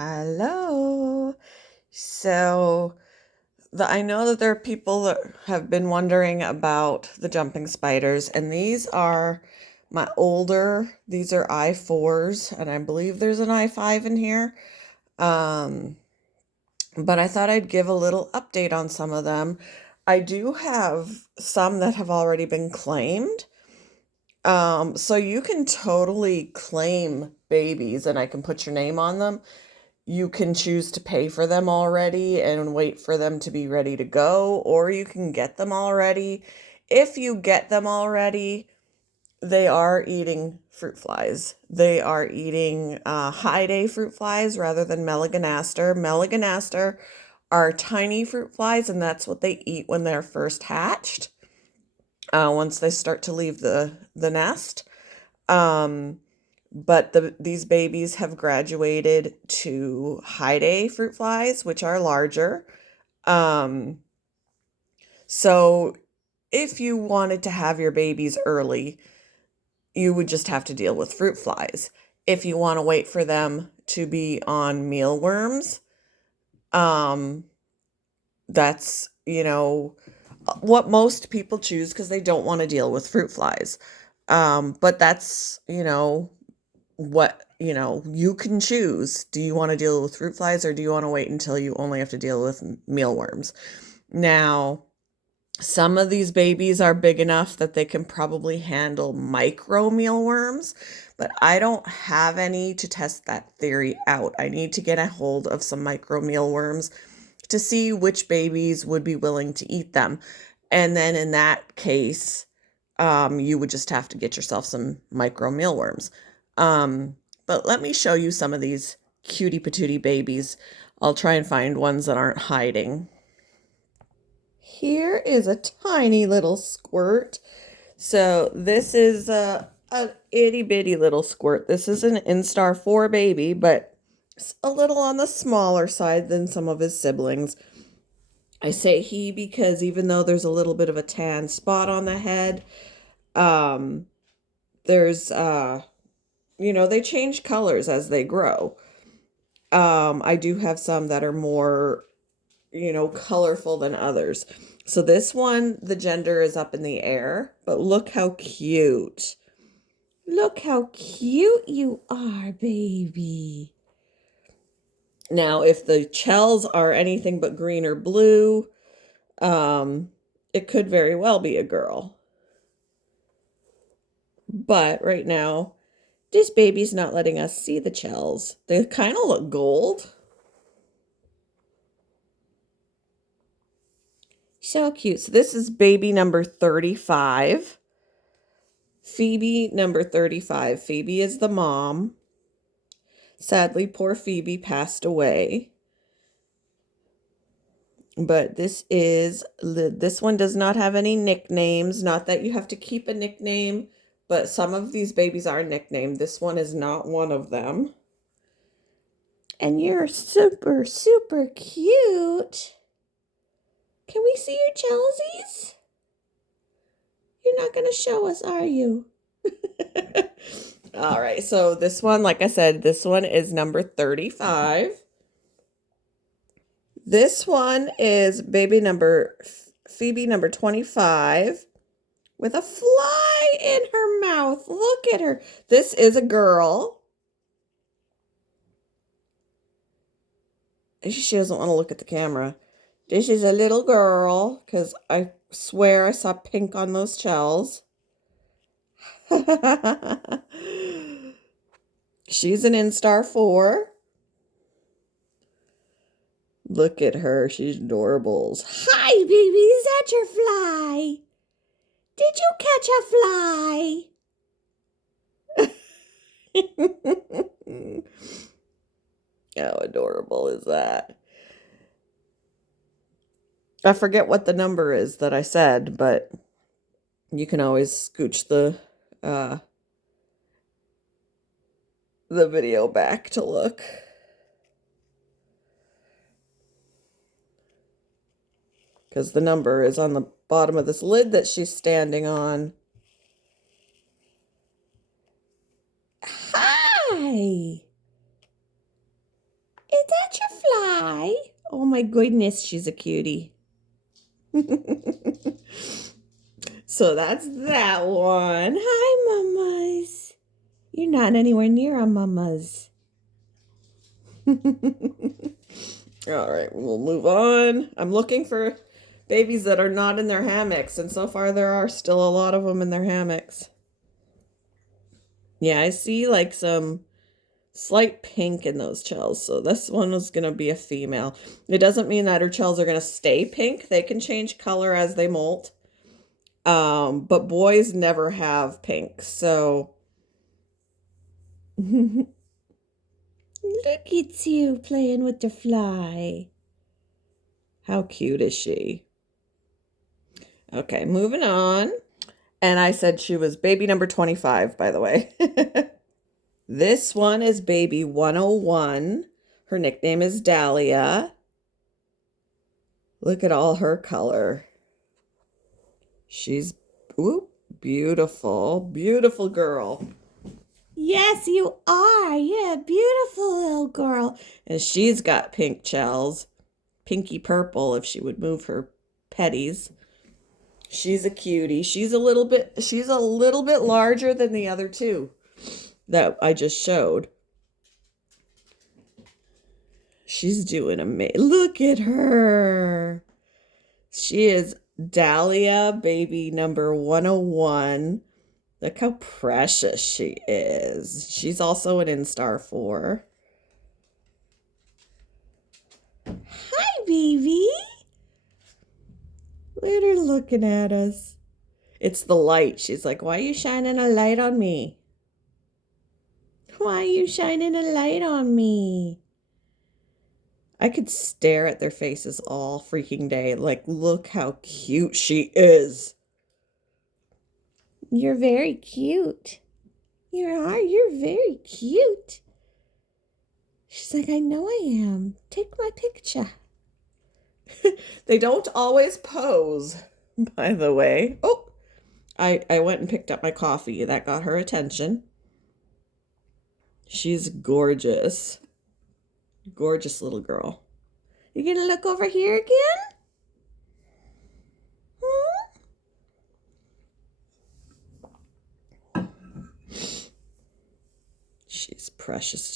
Hello. So, I know that there are people that have been wondering about the jumping spiders, and these are these are I4s, and I believe there's an I5 in here. Um, but I thought I'd give a little update on some of them. I do have some that have already been claimed. So you can totally claim babies, and I can put your name on them. You can choose to pay for them already and wait for them to be ready to go, or you can get them already. If you get them already, they are eating fruit flies. They are eating high day fruit flies rather than melanogaster. Melanogaster are tiny fruit flies, and that's what they eat when they're first hatched. Once they start to leave the nest. Um, but these babies have graduated to high day fruit flies, which are larger. Um, so if you wanted to have your babies early, you would just have to deal with fruit flies. If you want to wait for them to be on mealworms, um, that's, what most people choose because they don't want to deal with fruit flies. But that's, what you can choose. Do you want to deal with fruit flies, or do you want to wait until you only have to deal with mealworms? Now, some of these babies are big enough that they can probably handle micro mealworms, but I don't have any to test that theory out. I need to get a hold of some micro mealworms to see which babies would be willing to eat them. And then in that case, you would just have to get yourself some micro mealworms. Um, but let me show you some of these cutie patootie babies. I'll try and find ones that aren't hiding. Here is a tiny little squirt. So this is a itty bitty little squirt. This is an Instar 4 baby, but it's a little on the smaller side than some of his siblings. I say he because even though there's a little bit of a tan spot on the head, um, there's they change colors as they grow. I do have some that are more, colorful than others. So this one, the gender is up in the air, but look how cute. Look how cute you are, baby. Now, if the shells are anything but green or blue, it could very well be a girl. But right now, this baby's not letting us see the shells. They kind of look gold. So cute. So this is baby number 35. Phoebe number 35. Phoebe is the mom. Sadly, poor Phoebe passed away. But this one does not have any nicknames. Not that you have to keep a nickname, but some of these babies are nicknamed. This one is not one of them. And you're super, super cute. Can we see your Chelseas? You're not going to show us, are you? All right, so this one, like I said, this one is number 35. This one is Phoebe number 25 with a fly in her mouth. Look at her. This is a girl. She doesn't want to look at the camera. This is a little girl because I swear I saw pink on those shells. She's an Instar 4. Look at her. She's adorable. Hi, baby. Is that your fly? Did you catch a fly? How adorable is that? I forget what the number is that I said, but you can always scooch the video back to look. Because the number is on the bottom of this lid that she's standing on. Hi! Hi. Oh my goodness, she's a cutie. So that's that one. Hi, mamas. You're not anywhere near our mamas. All right, we'll move on. I'm looking for babies that are not in their hammocks, and so far there are still a lot of them in their hammocks. Yeah, I see like some slight pink in those shells, so this one is going to be a female. It doesn't mean that her shells are going to stay pink. They can change color as they molt. But boys never have pink, so look at you playing with the fly. How cute is she? Okay, moving on. And I said she was baby number 25, by the way. This one is baby 101. Her nickname is Dahlia. Look at all her color. She's beautiful, beautiful girl. Yes, you are. Yeah, beautiful little girl. And she's got pink shells. Pinky purple if she would move her petties. She's a cutie. She's a little bit larger than the other two that I just showed. She's doing amazing. Look at her. She is Dahlia, baby number 101. Look how precious she is. She's also an Instar 4. Hi, baby. Look at her looking at us. It's the light. She's like, why are you shining a light on me? Why are you shining a light on me? I could stare at their faces all freaking day. Like, look how cute she is. You're very cute. You are. You're very cute. She's like, I know I am. Take my picture. They don't always pose, by the way. Oh, I went and picked up my coffee. That got her attention. She's gorgeous. Gorgeous little girl. You gonna look over here again? She's precious.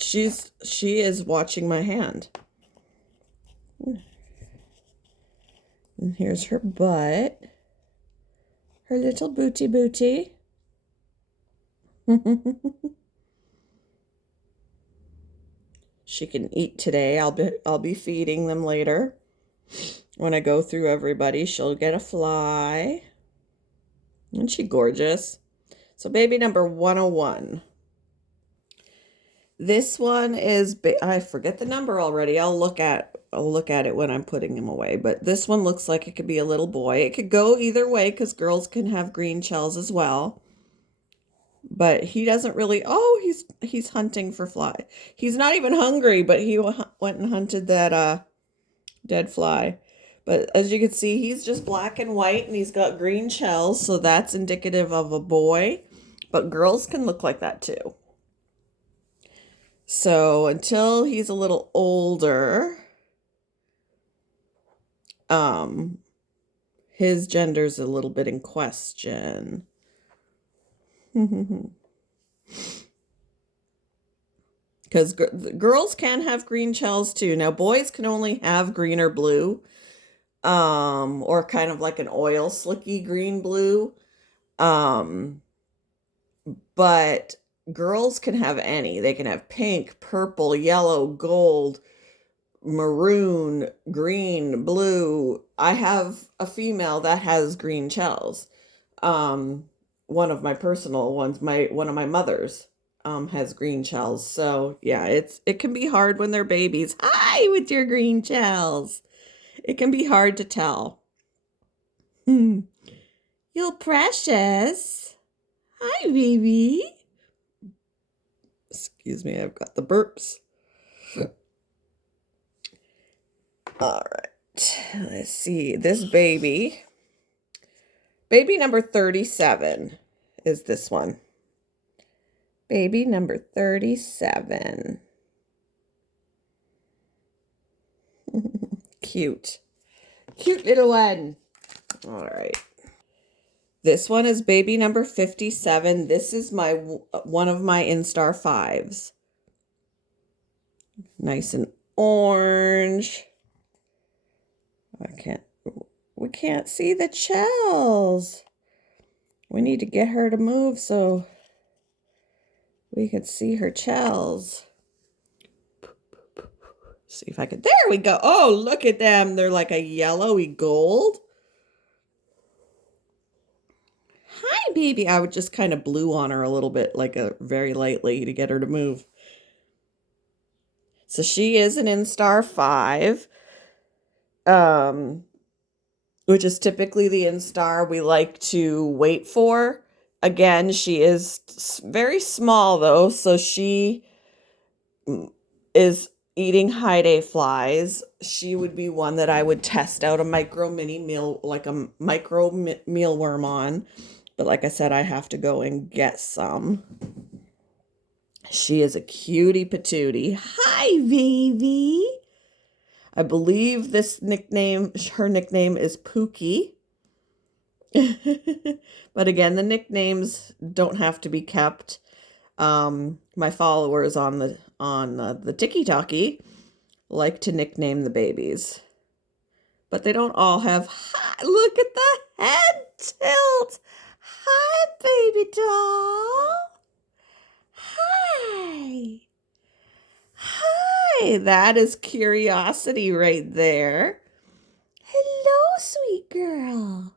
She is watching my hand. And here's her butt. Her little booty. She can eat today. I'll be feeding them later. When I go through everybody, she'll get a fly. Isn't she gorgeous? So baby number 101. This one is, I forget the number already. I'll look at it when I'm putting him away. But this one looks like it could be a little boy. It could go either way because girls can have green shells as well. But he doesn't really, oh, he's hunting for fly. He's not even hungry, but he went and hunted that dead fly. But as you can see, he's just black and white and he's got green shells. So that's indicative of a boy. But girls can look like that too. So until he's a little older, his gender's a little bit in question. Because girls can have green shells too. Now boys can only have green or blue, or kind of like an oil slicky green blue. But girls can have any. They can have pink, purple, yellow, gold, maroon, green, blue. I have a female that has green shells. One of my personal ones, one of my mother's has green shells. So yeah, it can be hard when they're babies. Hi with your green shells. It can be hard to tell. You're precious. Hi, baby. Excuse me, I've got the burps. All right, let's see. This baby number 37 is this one. Baby number 37. cute. Cute little one. All right. This one is baby number 57. This is my one of my Instar 5s. Nice and orange. We can't see the shells. We need to get her to move so we could see her shells. See if I could. There we go. Oh, look at them. They're like a yellowy gold. Hi, baby. I would just kind of blew on her a little bit, like a very lightly to get her to move. So she is an Instar 5, which is typically the Instar we like to wait for. Again, she is very small though, so she is eating high day flies. She would be one that I would test out a micro mini meal, like a micro mealworm on. But like I said, I have to go and get some. She is a cutie patootie. Hi, baby. I believe her nickname is Pookie. But again, the nicknames don't have to be kept. My followers on the TikTok like to nickname the babies, but they don't all have. Hi, look at the head tilt. Hi, baby doll. Hi. Hi. That is Curiosity right there. Hello, sweet girl.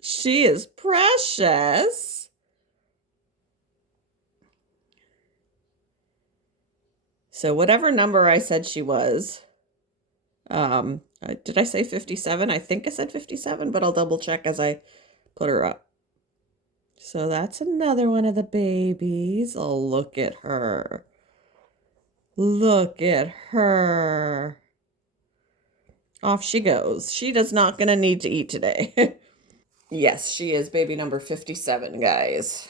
She is precious. So whatever number I said she was, did I say 57? I think I said 57, but I'll double check as I put her up. So that's another one of the babies. Oh, look at her. Look at her. Off she goes. She does not gonna need to eat today. Yes, she is baby number 57, guys.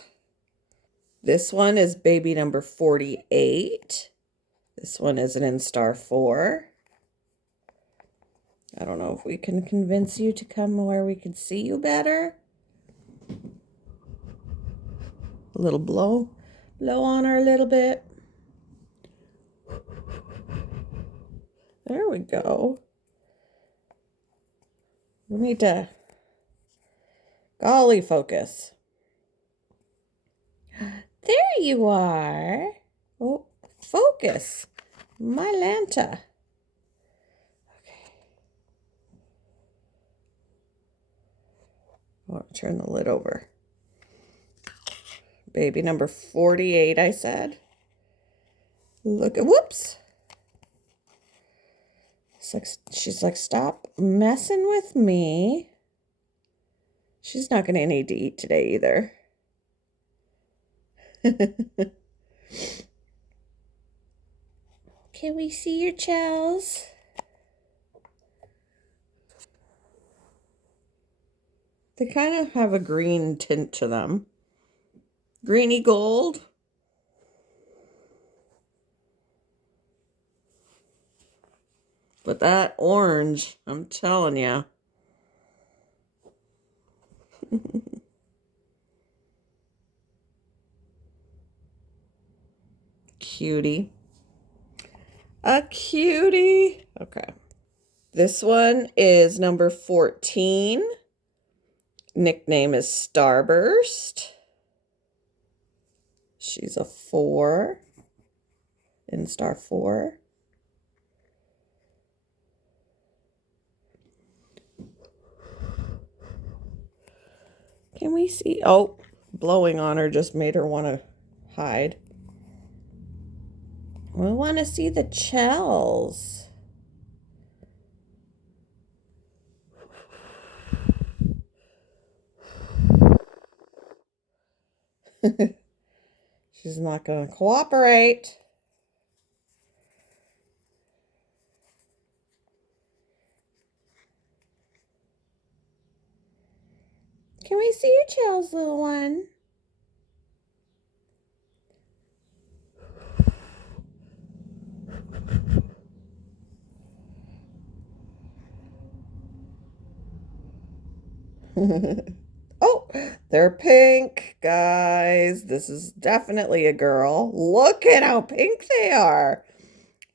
This one is baby number 48. This one is an Instar 4. I don't know if we can convince you to come where we can see you better. A little blow on her a little bit. There we go. We need to, golly, focus. There you are. Oh, focus. My Lanta. Okay. Oh, turn the lid over. Baby number 48, I said. Look at, whoops. It's like, she's like, stop messing with me. She's not going to need to eat today either. Can we see your chows? They kind of have a green tint to them. Greeny gold. But that orange, I'm telling you. Cutie. A cutie. Okay. This one is number 14. Nickname is Starburst. She's a 4. Instar 4. Can we see? Oh, blowing on her just made her want to hide. We want to see the shells. She's not going to cooperate. Can we see your shells, little one? Oh, they're pink, guys. This is definitely a girl. Look at how pink they are.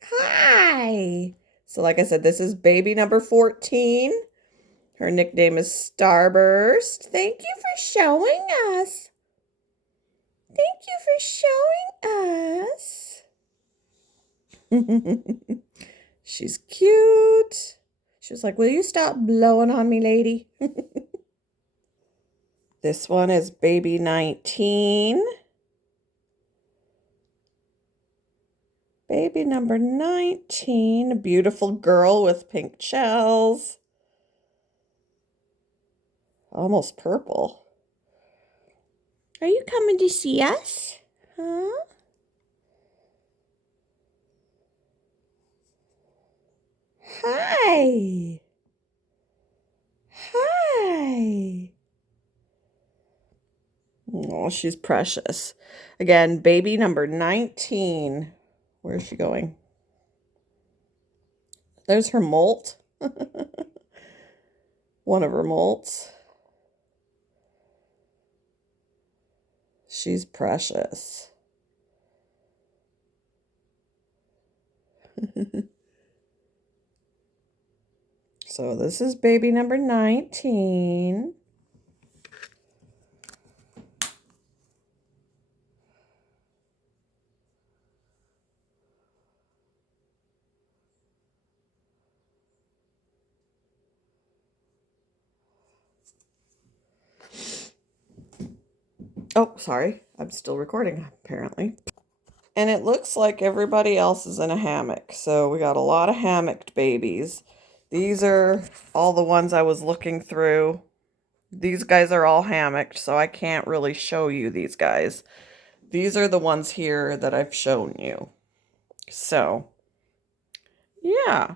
Hi. So like I said, this is baby number 14. Her nickname is Starburst. Thank you for showing us. Thank you for showing us. She's cute. She was like, will you stop blowing on me, lady? This one is baby 19. Baby number 19, a beautiful girl with pink shells. Almost purple. Are you coming to see us? Huh? Hi. Hi. Oh, she's precious. Again, baby number 19. Where's she going? There's her molt. One of her molts. She's precious. So this is baby number 19. Oh, sorry. I'm still recording, apparently. And it looks like everybody else is in a hammock. So we got a lot of hammocked babies. These are all the ones I was looking through. These guys are all hammocked, so I can't really show you these guys. These are the ones here that I've shown you. So, yeah.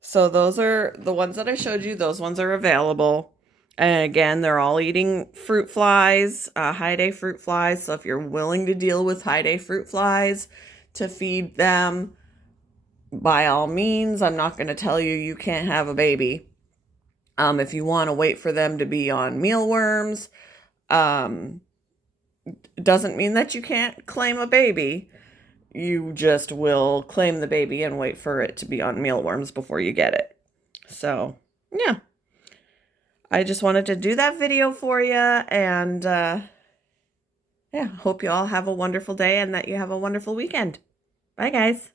So those are the ones that I showed you. Those ones are available. And again, they're all eating fruit flies, high day fruit flies. So if you're willing to deal with high day fruit flies to feed them, by all means, I'm not going to tell you you can't have a baby. If you want to wait for them to be on mealworms, doesn't mean that you can't claim a baby. You just will claim the baby and wait for it to be on mealworms before you get it. So, yeah. I just wanted to do that video for you, and yeah, hope you all have a wonderful day and that you have a wonderful weekend. Bye, guys.